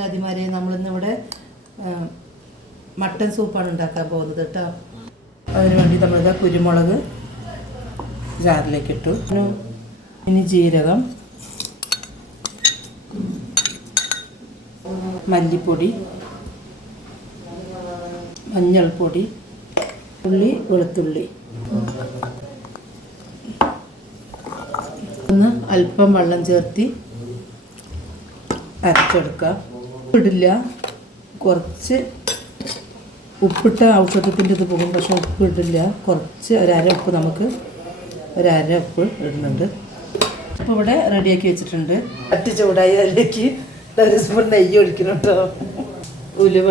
ചങ്ങാതിമാരെ, നമ്മളിന്നിവിടെ mutton സൂപ്പാണ് ഉണ്ടാക്കാൻ പോകുന്നത് കേട്ടോ. അതിന് വേണ്ടി നമ്മളിത് കുരുമുളക് ജാറിലേക്ക് ഇട്ടു, ഇനി ജീരകം, മല്ലിപ്പൊടി, മഞ്ഞൾപ്പൊടി, ഉള്ളി, വെളുത്തുള്ളി, ഒന്ന് അല്പം വെള്ളം ചേർത്തി അരച്ചെടുക്കാം. ഉപ്പിടില്ല, കുറച്ച് ഉപ്പിട്ട ഔഷധത്തിൻ്റെ ഇത് പോകും, പക്ഷെ ഉപ്പ് ഇടില്ല. കുറച്ച് ഒരര ഉപ്പ്, നമുക്ക് ഒരര ഉപ്പ് ഇടുന്നുണ്ട്. അപ്പോൾ ഇവിടെ റെഡിയാക്കി വെച്ചിട്ടുണ്ട്. ചട്ടി ചൂടായി അതിലേക്ക് ഒരു സ്പൂൺ നെയ്യ് ഒഴിക്കണം കേട്ടോ. ഉലുവ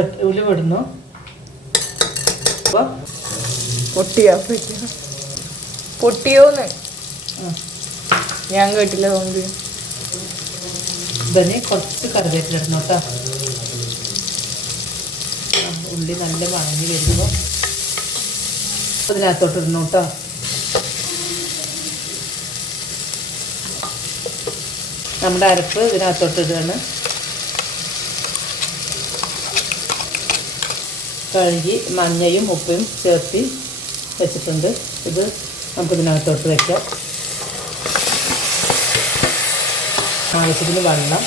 അപ്പോൾ പൊട്ടിയോന്ന് ഞാൻ കേട്ടില്ല. ഇതിന് കുറച്ച് കറിവേപ്പില ഇടണം കേട്ടോ. ഉള്ളി നല്ല വണങ്ങി വരുമ്പോൾ അതിനകത്തോട്ട് ഇടണം കേട്ടോ. നമ്മുടെ അരപ്പ് ഇതിനകത്തോട്ട് ഇടുകയാണ്. കഴുകി മഞ്ഞയും ഉപ്പും ചേർത്തി വെച്ചിട്ടുണ്ട്. ഇത് നമുക്കിതിനകത്തോട്ട് വയ്ക്കാം. ആവശ്യത്തിന് വെള്ളം,